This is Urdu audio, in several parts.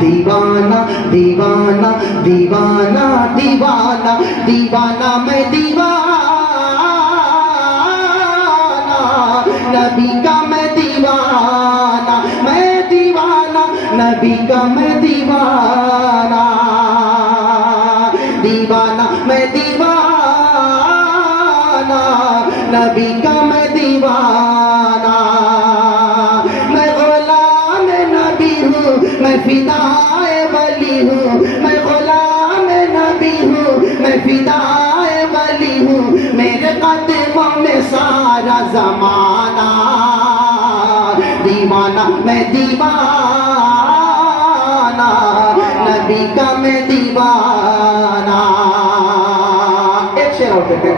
دیوانہ دیوانہ دیوانہ دیوانہ دیوانہ میں دیوانہ نبی کا میں دیوانہ نبی کا میں دیوانہ دیوانہ میں دیوانہ نبی کا میں دیوانہ میں غلام نبی ہوں میں فدائے ولی ہوں میں غلام نبی ہوں میں فدائے ولی ہوں میرے قدموں میں سارا زمانہ دیوانہ میں دیوانہ نبی کا میں دیوانہ ایک شعر اور دیکھیں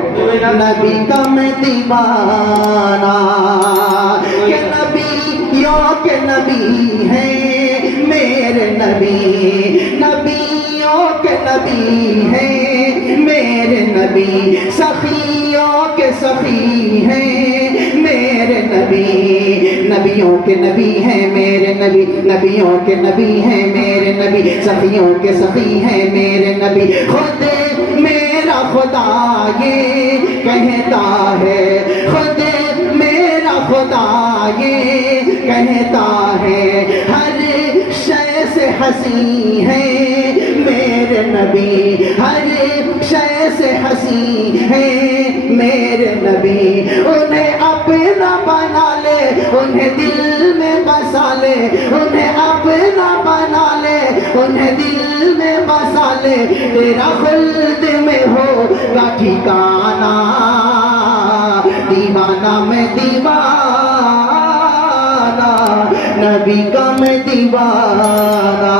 نبی کا میں دیوانہ کہ نبیوں کے نبی ہیں میرے نبی نبیوں کے نبی ہیں میرے نبی سخیوں کے سخی ہیں میرے نبی نبیوں کے نبی ہیں میرے نبی نبیوں کے نبی ہیں میرے نبی سخیوں کے سخی ہیں میرے نبی خود میرا خدا یہ کہتا ہے خود میرا خدا یہ کہتا ہے ہر شے سے حسین ہے میرے نبی ہر شے سے حسین ہے میرے نبی انہیں اپنا بنا لے انہیں دل میں بسا لے انہیں اپنا بنا لے انہیں دل میں بسا لے تیرا خلد میں ہوگا ٹھکانہ دیوانہ میں دیوانہ نبی کا میں دیوانہ